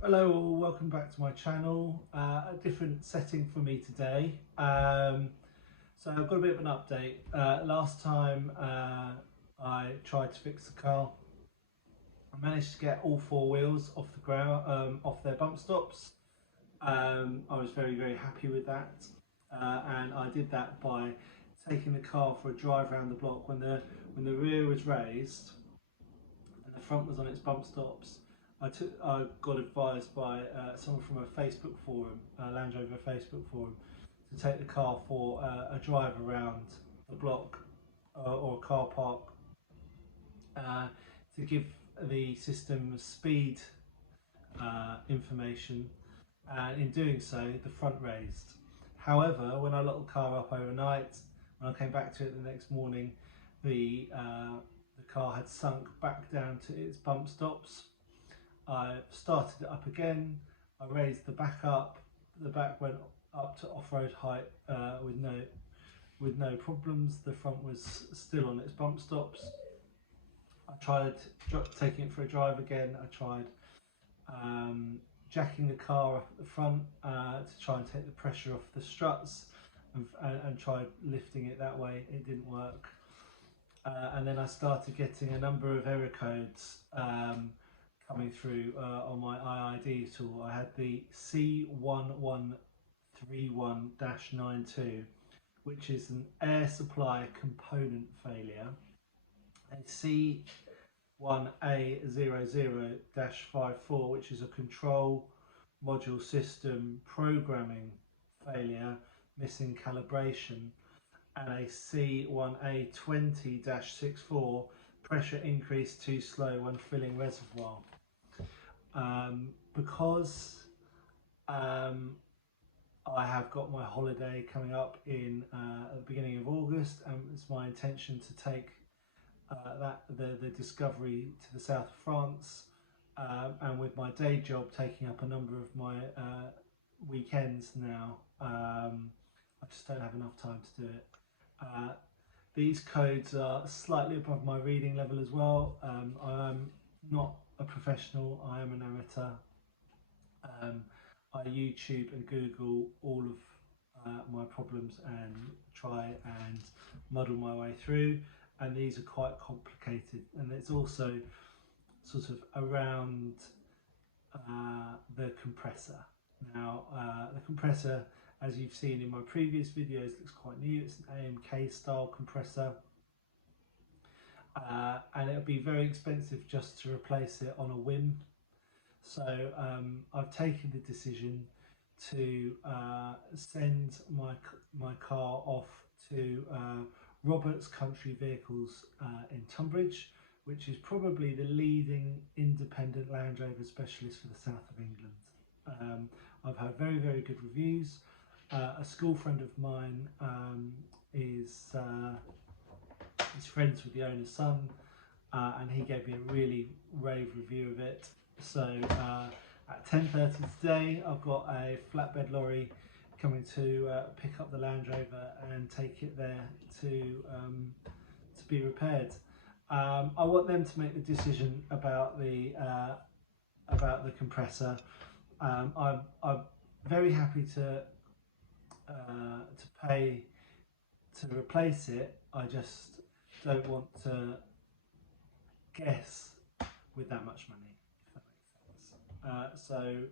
Hello all, welcome back to my channel. A different setting for me today. So I've got a bit of an update. Last time I tried to fix the car, I managed to get all four wheels off the ground, off their bump stops. I was very happy with that, and I did that by taking the car for a drive around the block when the rear was raised and the front was on its bump stops. I got advised by someone from a Facebook forum, Land Rover Facebook forum, to take the car for a drive around the block or a car park to give the system speed information, and in doing so the front raised. However, when I locked the car up overnight, when I came back to it the next morning, the car had sunk back down to its bump stops. I started it up again, I raised the back up, the back went up to off-road height with no problems. The front was still on its bump stops. I tried taking it for a drive again. I tried jacking the car up at the front to try and take the pressure off the struts and tried lifting it that way. It didn't work. And then I started getting a number of error codes coming through on my IID tool. I had the C1131-92, which is an air supply component failure, a C1A00-54, which is a control module system programming failure, missing calibration, and a C1A20-64, pressure increase too slow when filling reservoir. Because I have got my holiday coming up in at the beginning of August, and it's my intention to take the Discovery to the south of France, and with my day job taking up a number of my weekends now, I just don't have enough time to do it. These codes are slightly above my reading level as well. I'm not a professional, I am an amateur. I YouTube and Google all of my problems and try and muddle my way through, and these are quite complicated, and it's also sort of around the compressor. Now the compressor, as you've seen in my previous videos, looks quite new. It's an AMK style compressor, and it'll be very expensive just to replace it on a whim. So I've taken the decision to send my car off to Roberts Country Vehicles in Tunbridge, which is probably the leading independent Land Rover specialist for the south of England. I've had very good reviews. A school friend of mine is friends with the owner's son, and he gave me a really rave review of it. So at 10:30 today, I've got a flatbed lorry coming to pick up the Land Rover and take it there to be repaired. I want them to make the decision about the compressor. I'm very happy to pay to replace it. I just don't want to guess with that much money, if that makes sense. So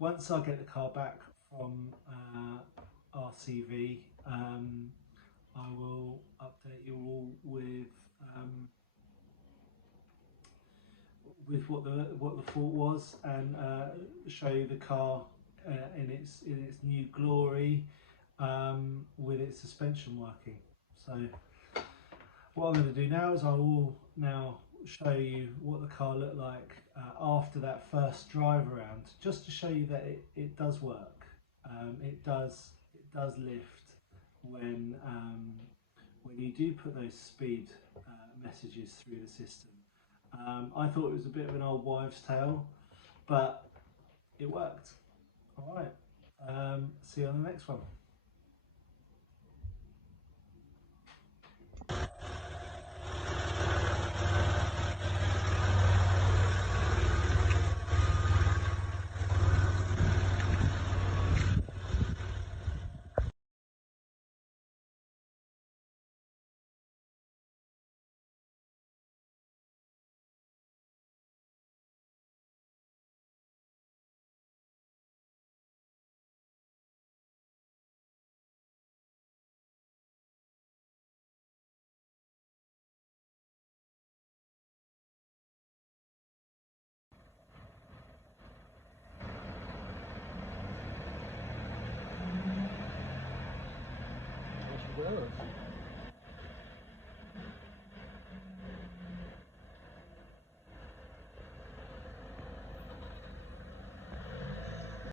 once I get the car back from RCV, I will update you all with what the fault was, and show you the car in its new glory, with its suspension working. So what I'm going to do now is I will now show you what the car looked like after that first drive around, just to show you that it does work. It does lift when you do put those speed messages through the system. I thought it was a bit of an old wives' tale, but it worked. All right, see you on the next one. Oh.